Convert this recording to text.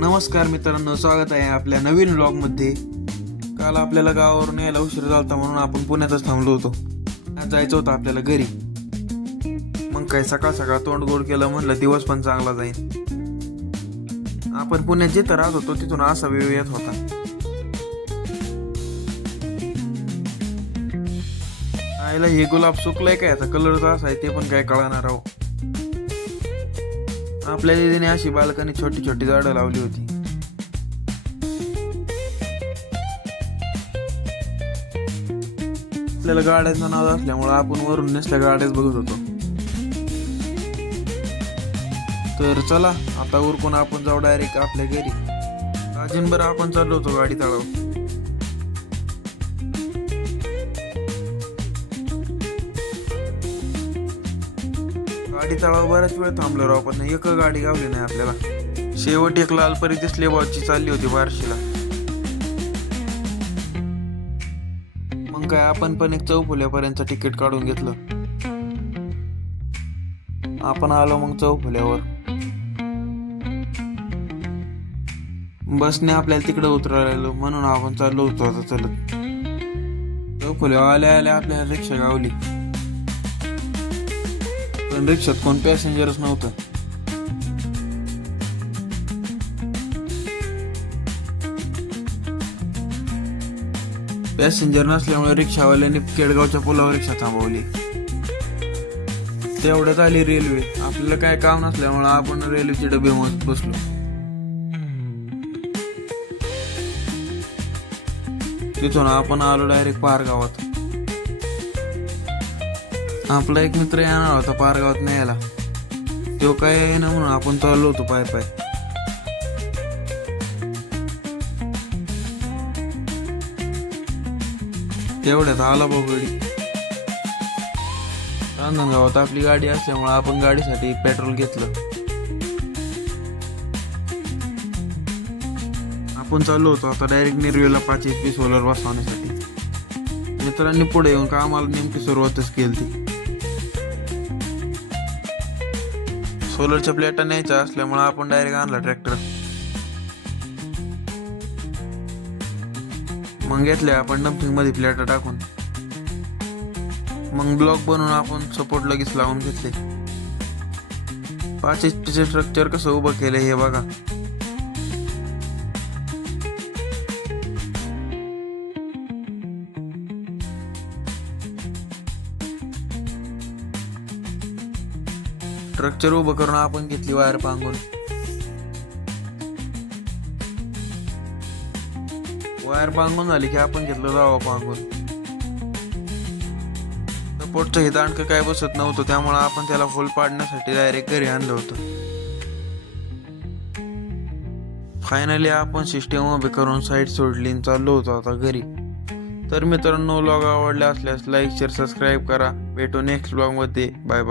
नमस्कार मित्रांनो, स्वागत आहे आपल्या नवीन व्लॉगमध्ये. काल आपल्याला गावावरून यायला उशीर झाला म्हणून आपण पुण्यातच थांबलो होतो. आज जायचं होतं आपल्याला घरी. मग काय सकाळ सकाळ तोंड गोड केलं, म्हणलं दिवस पण चांगला जाईल. आपण पुण्यात जिथं राहत होतो तिथून असा वेळ येत होता. आईला हे गुलाब सुकलंय काय, याचा कलर असा आहे ते पण काय कळणार आहो. आपल्या दीदीने अशी बाल्कनी छोटी छोटी झाडं लावली होती. आपल्याला गाड्याचा नाद असल्यामुळे आपण वरून नसल्या गाड्याच बघत होतो. तर चला आता उरकून आपण जाऊ डायरेक्ट आपल्या घरी. राजनभर आपण चाललो होतो गाडी तळाव. गाडी तळाव बऱ्याच वेळ थांबलो राव, पण एक गाडी गावली नाही आपल्याला. शेवट एक लाल परी दिसली बाची चालली होती बार्शीला. मग काय आपण पण एक चौफुल्यापर्यंत तिकीट काढून घेतलं. आपण आलो मग चौफुल्यावर. बसने आपल्याला तिकडे उतरायला म्हणून आपण चाललो होतो आता चलत. चौफुल्यावर आल्या आल्या आपल्याला रिक्षा गावली, पण रिक्षात कोण पॅसेंजरच नव्हतं. पॅसेंजर नसल्यामुळे रिक्षावाल्याने केडगावच्या पुलावर रिक्षा थांबवली. तेवढ्यात आली रेल्वे. आपल्याला काय काम नसल्यामुळे आपण रेल्वेचे डबे मोजत बसलो. तिथून आपण आलो डायरेक्ट पारगावात. आपला एक मित्र येणार होता पारगावात न्यायला. तो काय येईना म्हणून आपण चाललो होतो पाय पाय. तेवढ्यात आला भाऊ गाडी. रांजणगावात आपली गाडी असल्यामुळे आपण गाडीसाठी पेट्रोल घेतलं. आपण चाललो होतो आता डायरेक्ट निर्वेला 5 HP सोलर बसवण्यासाठी. मित्रांनी पुढे येऊन कामाला नेमकी सुरुवातच केली. सोलरच्या प्लेटा न्यायच्या असल्यामुळे आपण डायरेक्ट आणला ट्रॅक्टर. मग घेतल्या आपण डम्पिंग मध्ये प्लेटा टाकून. मग ब्लॉक बनवून आपण सपोर्ट लगेच लावून घेतले. 5 HP चे स्ट्रक्चर कसं उभं केलं हे बघा. स्ट्रक्चर उभं करून आपण घेतली वायर पांगून. वायर पांगून झाली की आपण घेतलं जावा पांगून. सपोर्टचं हे दांडकं काय बसत नव्हतं, त्यामुळे आपण त्याला होल पाडण्यासाठी डायरेक्ट घरी आणलं होतं. फायनली आपण सिस्टीम उभे करून साईड सोडली आणि चाललो होतो आता घरी. तर मित्रांनो, व्लॉग आवडले असल्यास लाईक शेअर सबस्क्राईब करा. भेटू नेक्स्ट व्लॉग मध्ये. Bye bye.